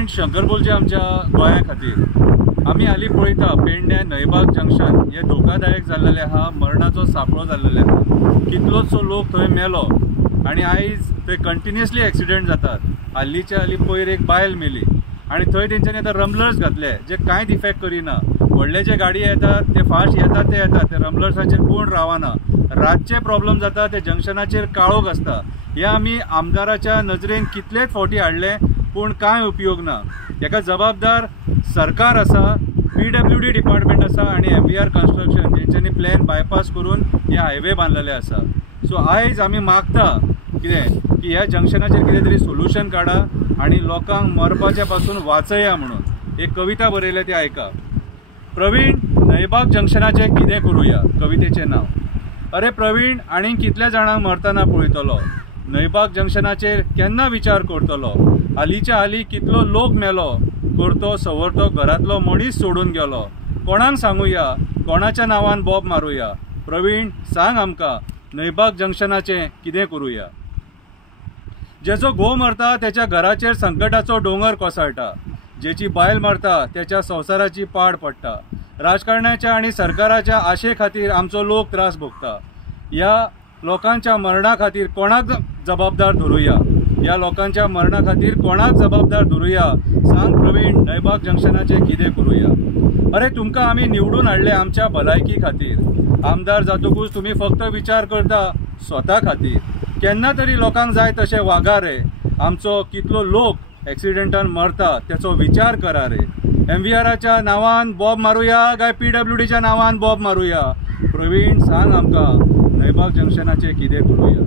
Development शंकरपूरचे आमच्या गोंया खातीर आमी हालीं पळयता पेडण्या नयबाग जंक्शन हे धोकादायक जाल्लेलें आहा, मरणाचो सांपळो जाल्लेलो आहा। कितलोसो लोक थंय मेलो आनी आयज थंय कंटिन्युअसली एक्सिडेंट जातात। हालींच्या हालीं पयर एक बायल मेली आनी थंय तेंच्यांनी आतां रमलर्स घातले जे कांयच इफेक्ट करिना। व्हडले जे गाडी येतात ते फास्ट येतात ते रमलर्साचेर कोण रावना। रातचे प्रॉब्लेम जाता ते जंक्शनाचेर काळोख आसता। हे आमी आमदाराच्या नजरेन कितलेच फावटी हाडले पूण कांय उपयोग ना। हेका जबाबदार सरकार आसा, PWD डिपार्टमेंट आसा आनी MVR कन्स्ट्रक्शन जेंच्यांनी प्लॅन बायपास करून हे हायवे बांदलेले आसा। सो आयज आमी मागता कितें की ह्या जंक्शनाचेर कितें तरी सोल्युशन काडा आनी लोकांक मरपाच्या पासून वाचया म्हणून एक कविता बरयल्या ती आयका। प्रवीण, नयबाग जंक्शनाचे कितें करूया कवितेचें नांव। अरे प्रवीण, आनी कितल्या जाणांक मरतना पळयतलो, नयबाग जंक्शनाचेर केन्ना विचार करतलो। हालींच्या हालीं कितलो लोक मेलो, करतो सवरतो घरांतलो मनीस सोडून गेलो। कोणाक सांगुया, कोणाच्या नांवान बॉब मारुया। प्रवीण, सांग आमकां नयबाग जंक्शनाचें कितें करूया। जेचो घोव मरता त्याच्या घराचेर संकटाचो डोंगर कोसळटा, जेची बायल मरता त्याच्या संवसाराची पाड पडटा। राजकारण्याच्या आणि सरकाराच्या आशे खातीर आमचो लोक त्रास भोगता। ह्या लोकांच्या मरणा खातीर कोणाक जबाबदार धरूया, ह्या लोकांच्या मरणा खातीर कोणाक जबाबदार धरूया। सांग प्रवीण, नयबाग जंक्शनाचे कितें करूया। अरे तुमकां आमी निवडून हाडले आमच्या भलायकी खातीर। आमदार जातकूच तुम्ही फक्त विचार करता स्वता खातीर। केन्ना तरी लोकांक जाय तशें वागा रे। आमचो कितलो लोक एक्सिडेंटान मरता त्याचो विचार करा रे। MVRच्या नांवान बॉब मारुया काय PWDच्या नांवान बॉब मारुया। प्रवीण, सांग आमकां नयबाग जंक्शनाचे कितें करूया।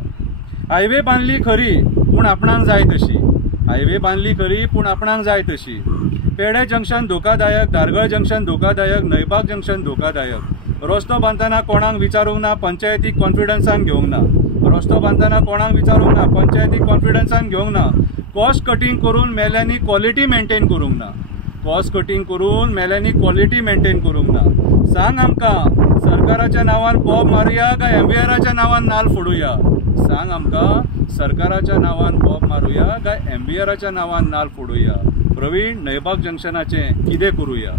हायवे बांदली खरी पूण आपणाक जाय तशी, हायवे बांदली खरी पूण आपणाक जाय तशी। पेडे जंक्शन धोकादायक, दारगळ जंक्शन धोकादायक, नयबाग जंक्शन धोकादायक। रस्तो बांदतना कोणाक विचारूंक ना, पंचायतीक कॉन्फिडन्सान घेवंक ना। रस्तो बांदतना कोणाक विचारूंक ना, पंचायतीक कॉन्फिडन्सान घेवंक ना। कॉस्ट कटिंग करून मेल्यांनी क्वॉलिटी मेंटेन करूंक ना। कॉस्ट कटिंग करून मेल्यांनी क्वॉलिटी मेंटेन करूंक ना। सांग आमकां सरकाराच्या नांवान बॉब मारुया काय MVRच्या नांवान नाल फोडुया। सांग आमकां सरकाराच्या नांवान बॉब मारुया काय MVRच्या नांवान नाल फोडुया। प्रवीण, नयबाग जंक्शनाचे कितें करूया।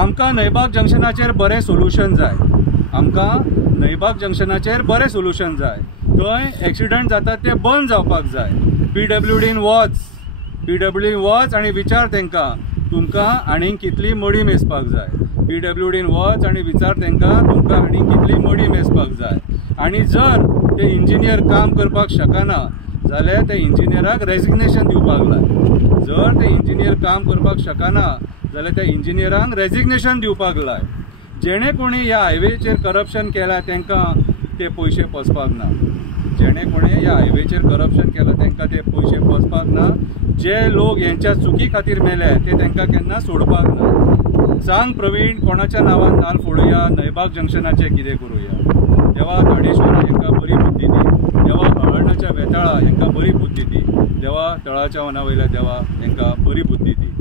आमकां नयबाग जंक्शनाचेर बरें सोल्युशन जाय। आमकां नयबाग जंक्शनाचेर बरें सोल्युशन जाय। थंय एक्सिडेंट जातात ते बंद जावपाक जाय। PWDन वच आनी विचार तेंकां तुमकां आनीक कितली मडी मेजपाक जाय। PWDन वच आनी विचार तेंकां तुमकां आनीक कितली मडी मेजपाक जाय। आनी जर ते इंजिनियर काम करपाक शकना जाल्यार त्या इंजिनियराक रेजिग्नेशन दिवपाक लाय। जर ते इंजिनियर काम करपाक शकना जाल्यार त्या इंजिनियरांक रेजिग्नेशन दिवपाक लाय। जेणे कोणी ह्या हायवेचेर करप्शन केला तेंकां ते पयशे पोसपाक ना। जेणे कोणी ह्या हायवेचेर करप्शन केला तेंकां ते पयशे पोसपाक ना। जे लोक यांच्या चुकी खातीर मेले ते तेंकां केन्ना सोडपाक ना। सांग प्रवीण, कोणाच्या नांवान नाल फोडुया, नयबाग जंक्शनाचे कितें करूया। देवा दाडेश्वरा हेंकां बरी बुद्धी दी। देवा हळर्णाच्या वेताळा हेंकां बरी बुद्धी दी। देवा तळाच्या वना वयल्या देवा हेंकां बरी बुद्धी दी।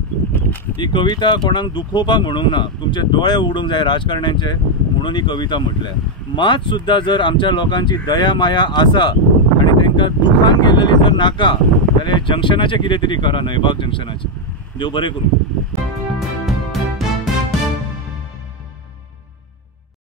ही कविता कोणाक दुखोवपाक म्हणूंक ना, तुमचे दोळे उडूंक जाय राजकारण्यांचे म्हणून ही कविता म्हटल्या। मात सुद्धा जर आमच्या लोकांची दया माया आसा आनी तेंकां दुखान गेलेली जर नाका जाल्यार जंक्शनाचे कितें तरी करा, नयबाग जंक्शनाचे। देव बरें करूं।